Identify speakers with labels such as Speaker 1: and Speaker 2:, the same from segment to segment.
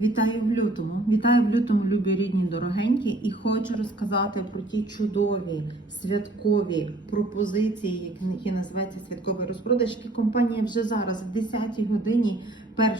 Speaker 1: Вітаю в лютому. Вітаю в лютому, любі рідні, дорогенькі, і хочу розказати про ті чудові святкові пропозиції, які називаються святковий розпродаж, які компанія вже зараз, в 10-й годині 1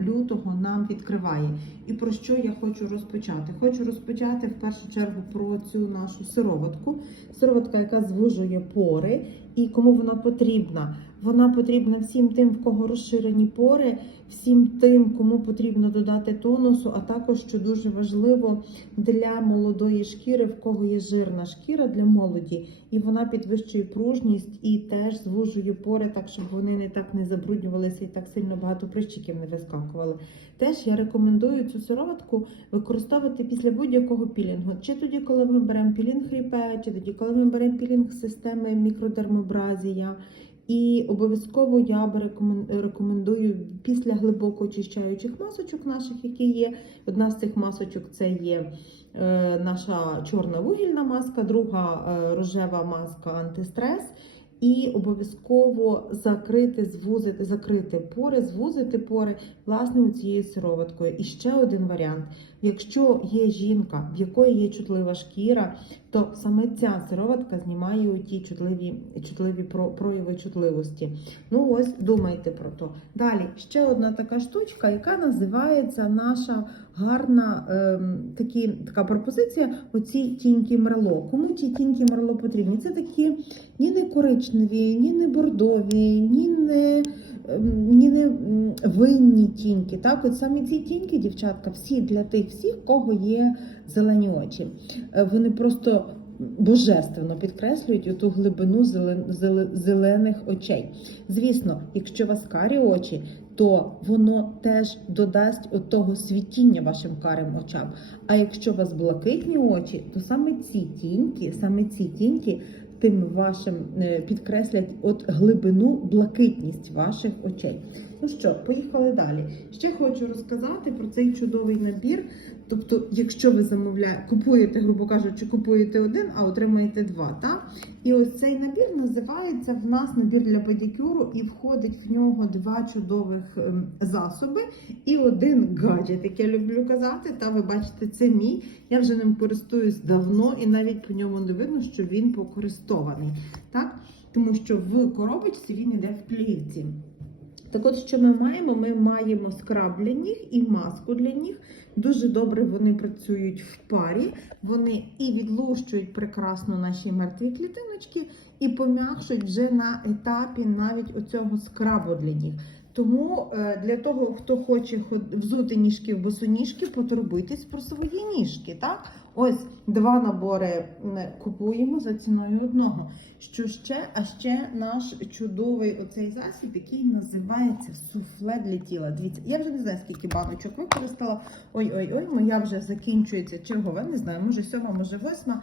Speaker 1: лютого, нам відкриває. І про що я хочу розпочати? Хочу розпочати в першу чергу про цю нашу сироватку. Сироватка, яка звужує пори, і кому вона потрібна. Вона потрібна всім тим, в кого розширені пори, всім тим, кому потрібно додати тонусу, а також, що дуже важливо, для молодої шкіри, в кого є жирна шкіра для молоді, і вона підвищує пружність і теж звужує пори, так щоб вони не так не забруднювалися і так сильно багато прищиків не вискакувало. Теж я рекомендую цю сироватку використовувати після будь-якого пілінгу. Чи тоді, коли ми беремо пілінг ріпе, чи тоді, коли ми беремо пілінг системи мікродермобразія. І обов'язково я би рекомендую після глибоко очищаючих масочок наших, які є. Одна з цих масочок це є е, наша чорна вугільна маска, друга е, рожева маска антистрес. І обов'язково закрити, звузити, закрити пори, звузити пори власне цією сироваткою. І ще один варіант: якщо є жінка, в якої є чутлива шкіра, то саме ця сироватка знімає ті чутливі, чутливі прояви чутливості. Ну ось думайте про то. Далі ще одна така штучка, яка називається наша гарна ем, такі, така пропозиція. Оці тінькі мерло. Кому ті тінькі мерло потрібні? Це такі ні не коричневі, ні не бордові, ні не. ем, Ні не винні тіньки, так от самі ці тіньки, дівчатка, всі для тих всіх, кого є зелені очі. Е, Вони просто божественно підкреслюють оту глибину зелен- зеле- зелених очей. Звісно, якщо у вас карі очі, то воно теж додасть от того світіння вашим карим очам. А якщо у вас блакитні очі, то саме ці тіньки, саме ці тіньки тим вашим е, підкреслять от глибину, блакитність ваших очей. Ну що, поїхали далі. Ще хочу розказати про цей чудовий набір. Тобто, якщо ви замовляєте, купуєте, грубо кажучи, купуєте один, а отримаєте два. Так? І ось цей набір називається в нас набір для педикюру, і входить в нього два чудових ем, засоби і один гаджет, як я люблю казати. Та ви бачите, це мій. Я вже ним користуюсь давно, і навіть по ньому не видно, що він покористований. Так? Тому що в коробочці він іде в плівці. Так от, що ми маємо? Ми маємо скраб для ніг і маску для ніг. Дуже добре вони працюють в парі. Вони і відлущують прекрасно наші мертві клітиночки, і пом'якшують вже на етапі навіть оцього скрабу для ніг. Тому е, для того, хто хоче взути ніжки в босоніжки, потурбуйтесь про свої ніжки. Так? Ось два набори купуємо за ціною одного. Що ще? А ще наш чудовий оцей засіб, який називається суфле для тіла. Дивіться, я вже не знаю, скільки баночок використала. Ой-ой-ой, моя вже закінчується чергова, не знаю, може сьома, може восьма.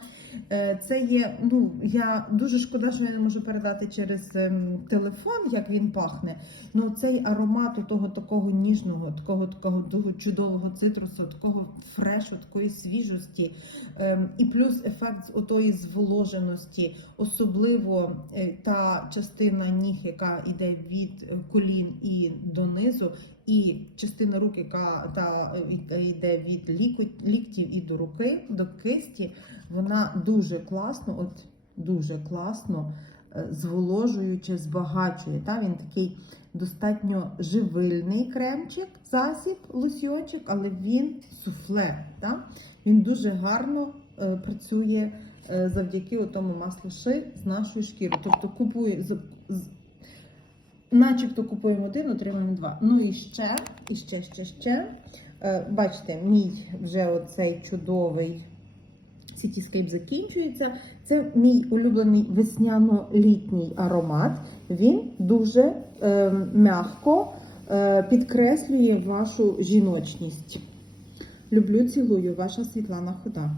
Speaker 1: Е, Це є, ну, я дуже шкода, що я не можу передати через ем, телефон, як він пахне. Ну, цей аромат того такого ніжного, такого такого того чудового цитрусу, такого фрешу, такої свіжості, ем, і плюс ефект отої зволоженості, особливо е, та частина ніг, яка йде від колін і донизу, і частина рук, яка та йде від ліктів і до руки, до кисті, вона дуже класно, от дуже класно е, зволожуюче, збагачує. Та? Він такий достатньо живильний кремчик, засіб, лосьйончик, але він суфле. Та? Він дуже гарно е, працює е, завдяки тому маслу ши з нашою шкірою. Тобто купує начебто купуємо один, отримуємо два. Ну і ще, і ще, ще, ще. Бачите, мій вже оцей чудовий Cityscape закінчується. Це мій улюблений весняно-літній аромат. Він дуже е, м'яко е, підкреслює вашу жіночність. Люблю, цілую, ваша Світлана Хода.